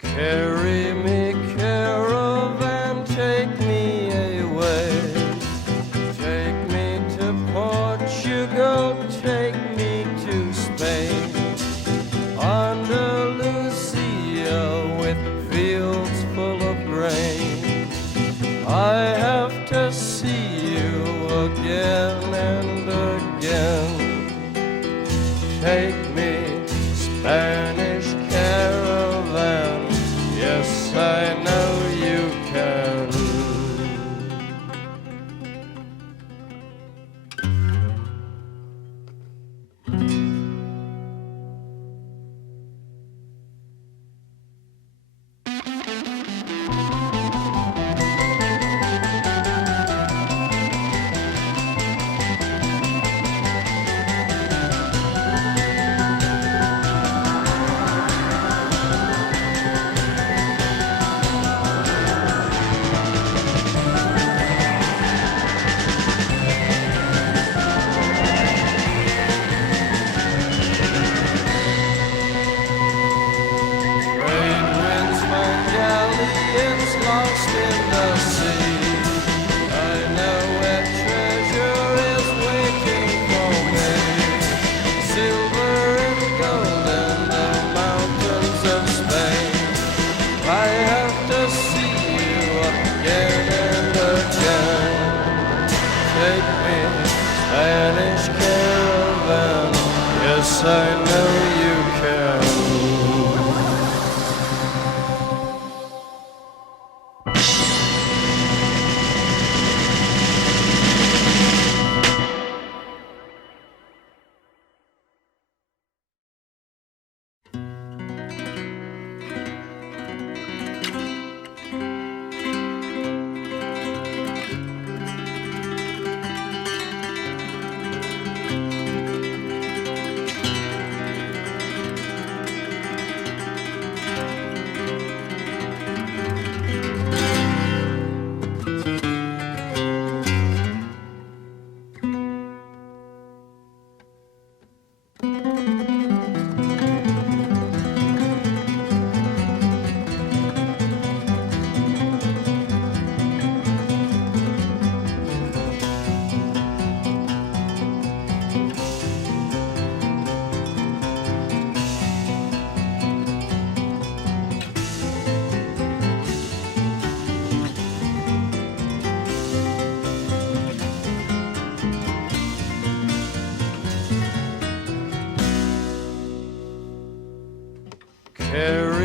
Carry me, caravan, take me away. Take me to Portugal, take me to Spain. Andalusia with fields full of grain. I have to see you again and again. Take me, Spanish caravan, yes, I know you can. Lost in the sea, I know where treasure is waiting for me. Silver and gold in the mountains of Spain. I have to see you again and again. Take me, Spanish caravan, yes, I know you can. Carry